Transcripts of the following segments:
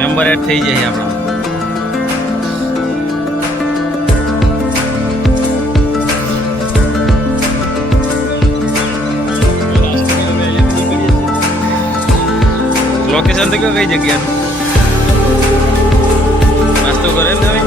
Member add થઈ જાય આપણા. લોકેશન તો કઈ જગ્યા નાસ્તો કરે ને તમે?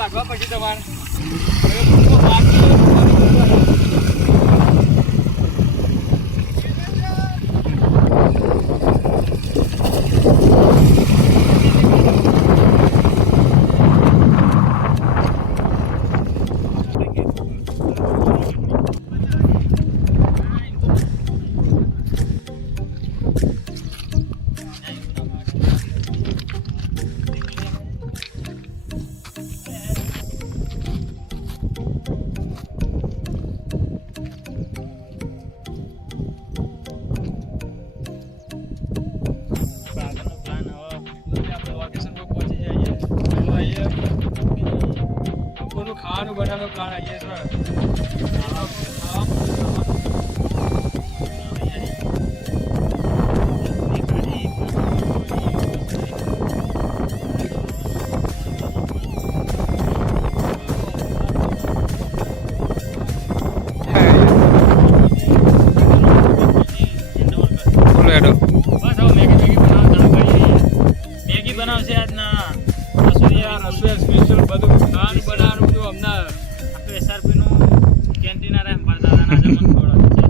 કાઢવા પછી તમારે ખાવાનું બનાવવાનું પ્લાન આવીએ છે. મેગી બનાવશે આજના રસોઈ સ્પેશિયલ બધું ખાવાનું બનાવવાનું બધું અમને આખું એસઆરપી નું કેન્ટીન આ રેમ ભરદાદાના જમણ ખવડાવે છે.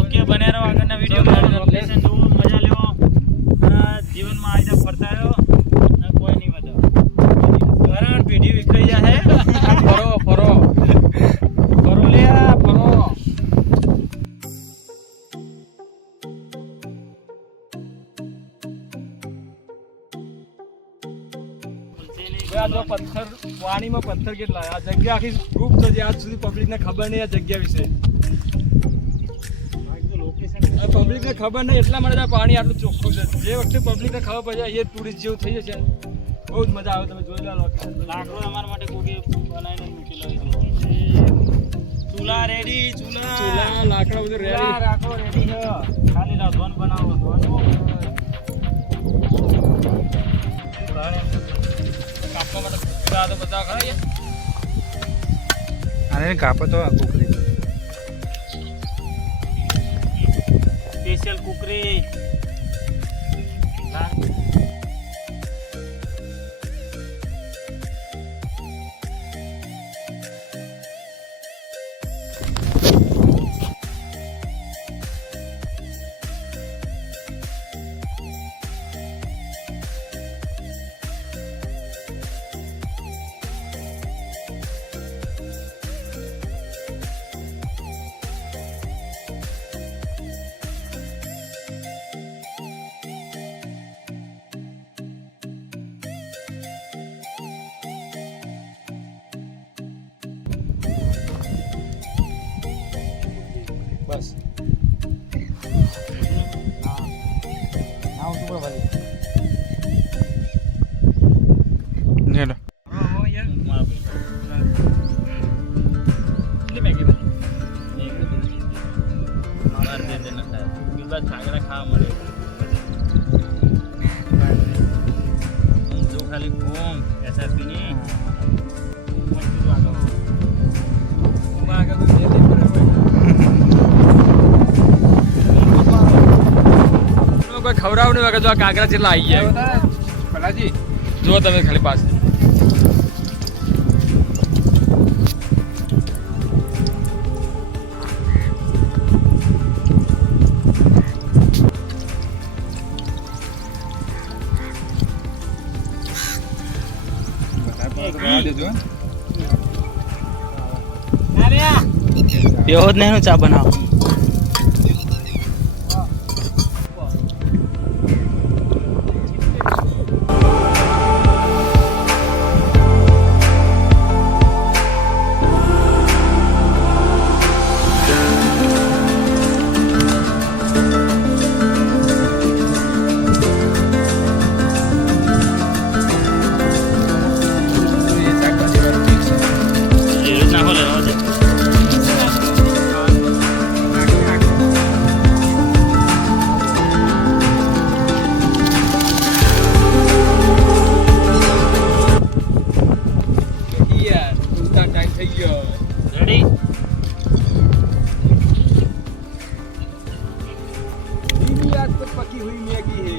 ઓકે બને રહો આગળના વિડીયોમાં લોકેશન જોવો મજા લેવો જીવનમાં આઈજા ફરતા રહ્યો અને કોઈ નહીં વધારો ઘણા પેઢી વિખરાઈ જાય ફરો ફરો ફરો લે ફરો. આ જો પથ્થર પાણીમાં પથ્થર કેટલા આ જગ્યા આખી ગ્રુપ છે જે આજ સુધી પબ્લિકને ખબર નહીં આ જગ્યા વિશે. પબ્લિકને ખબર નહીં એટલા માટે આ પાણી આટલું ચોખ્ખું છે. જે વખતે પબ્લિકને ખબર પડે એ ટુરિસ્ટ જેવું થઈ જશે બહુ જ મજા આવે. તમે જોઈ લો લોકેશન. લાકડો અમારા માટે કોઈ બનાવીને મૂકેલો ચૂલા રેડી ચૂલા લાકડા બધું રેડી રાખો રેડી છે ખાલી રાંધવાનું બનાવો તો બધા ખરા અરે કાપો તો કુકરી સ્પેશિયલ કુકરી હેલો ખાવા મળે જો ખાલી ઘૂમ SRP ની કોઈ ખવડાવ નહીં વગર જો આ કાંકરા જેટલા આવી ગયા ભલાજી જુઓ તમે ખાલી પાસે એવો જ નહીં ચા બનાવો पकी हुई मैगी है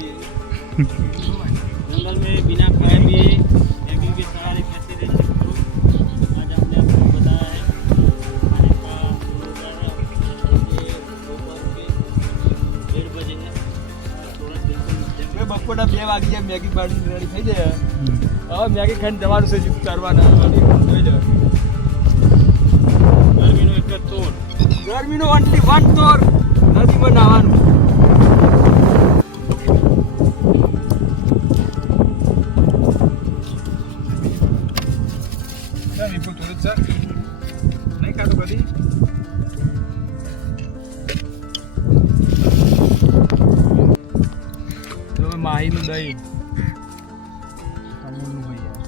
जंगल में बिना खाए पिए मैगी के सहारे कैसे रह सकते हो आज हमने आपको बताया है खाने का डेढ़ बजे है थोड़ा बिल्कुल બપોરના 2 વાગે છે મેગી બાળી રેડી થઈ જાય હવે મેગી ખાઈને જવાનું છે જીત કરવાના જોઈ લો ગરમીનો એક જ તોડ ગરમીનો ઓનલી વન તોર નદીમાં નાવાનું વિપુલ થોડું સર નહીં ખાતું કદી જો માહીનું દહીં અમૂલનું હોય યાર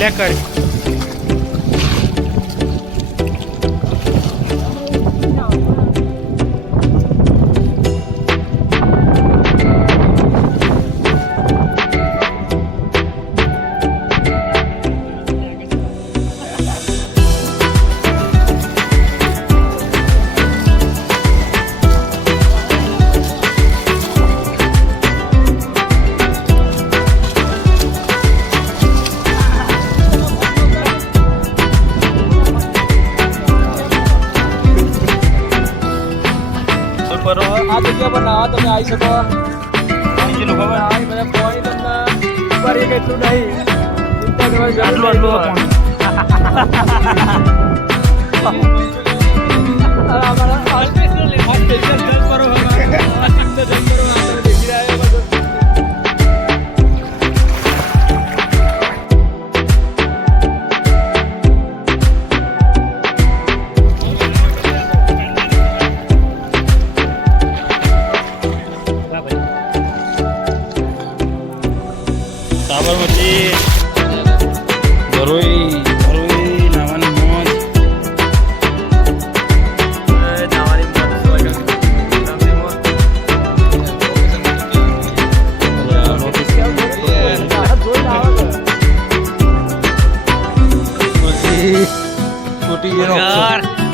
લે કર આ જગ્યા પર નાવા તમે આવી શકો બીજું ખબર આ બધા પાણી તમને ઉપર એક એટલું નહીં ચિંતા કરવાની જરૂર આટલું નહીં. આટલું અમારા આ સ્પેશિયલ જલ પર જલ પર આપણે દેખી રહ્યા બધું સાબરમતી ગરોઈ નાવાની મોજ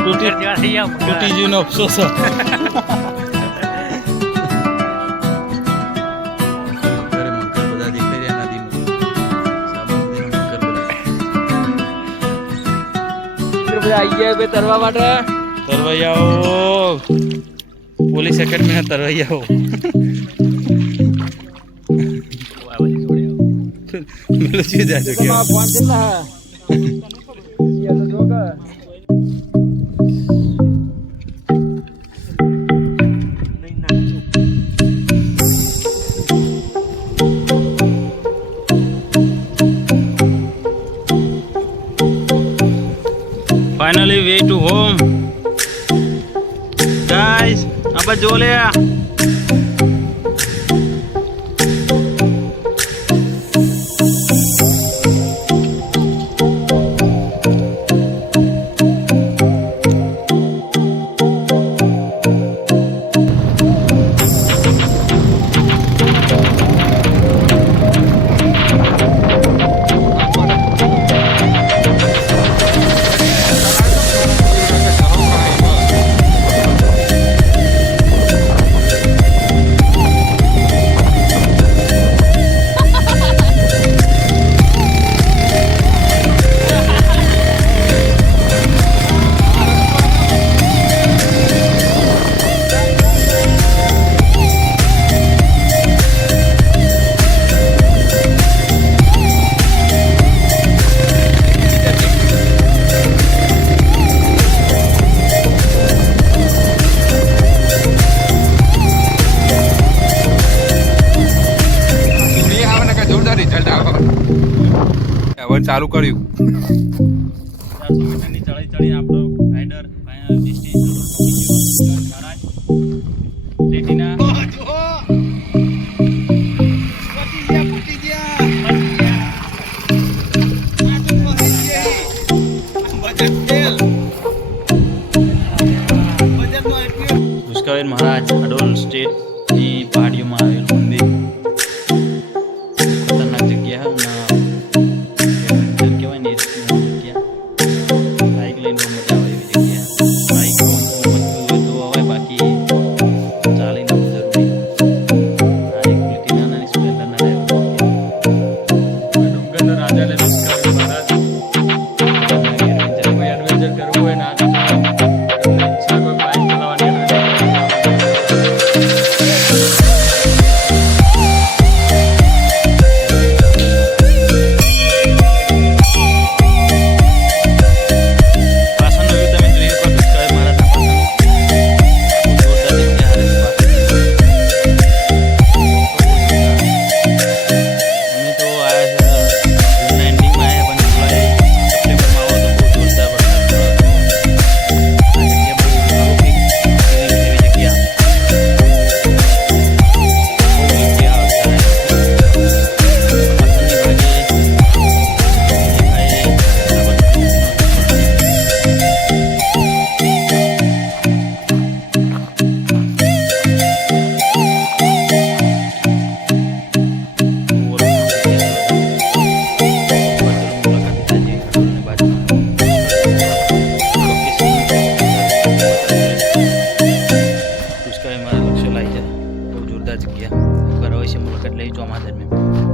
તૂટી જીવનો અફસોસ આવી ગયા બે તરવા માટે તરવૈયાઓ પોલીસ એકેડમીના તરવૈયાઓ પેલું ચીજ આ તો મારા ફોન કેટલા હા એ તો જો કે finally way to home guys આપણે જો લે હવે ચાલુ કર્યું 400 મીટરની ચડાઈ ચડી આપણો રાઇડર ફાઇનલ ડેસ્ટિનેશન મહારાજ રેટીના પુષ્કરવેલ મહારાજ અડોલ સ્ટેટની પહાડીઓમાં આવેલું મંદિર ખતરનાક જગ્યા એડવેન્ચર કહેવાય ને એ જગ્યા બાઇક લઈને બહુ મજા આવે એવી જગ્યા બાઇક મજબૂત હોય તો આવે બાકી ચાલીને બહુ જરૂરી આ એક પેલી નાની સ્પ્લેન્ડરના ડ્રાઈવર ડુંગરનો રાજા એટલે પુષ્કરવેલ મહારાજ કોઈ એડવેન્ચર કરવું હોય ને આ ઈચ્છા કોઈ બાઇક ચલાવવાની પાછળનો વ્યૂ તમે જોઈ શકો પુષ્કરવેલ મહારાજના પુષ્કરવેલ મહારાજ લક્ષ્ય લાવી જાય બહુ જોરદાર જગ્યા એકવાર અવશ્ય મુલાકાત લઈ જો અમારા દરમિયાન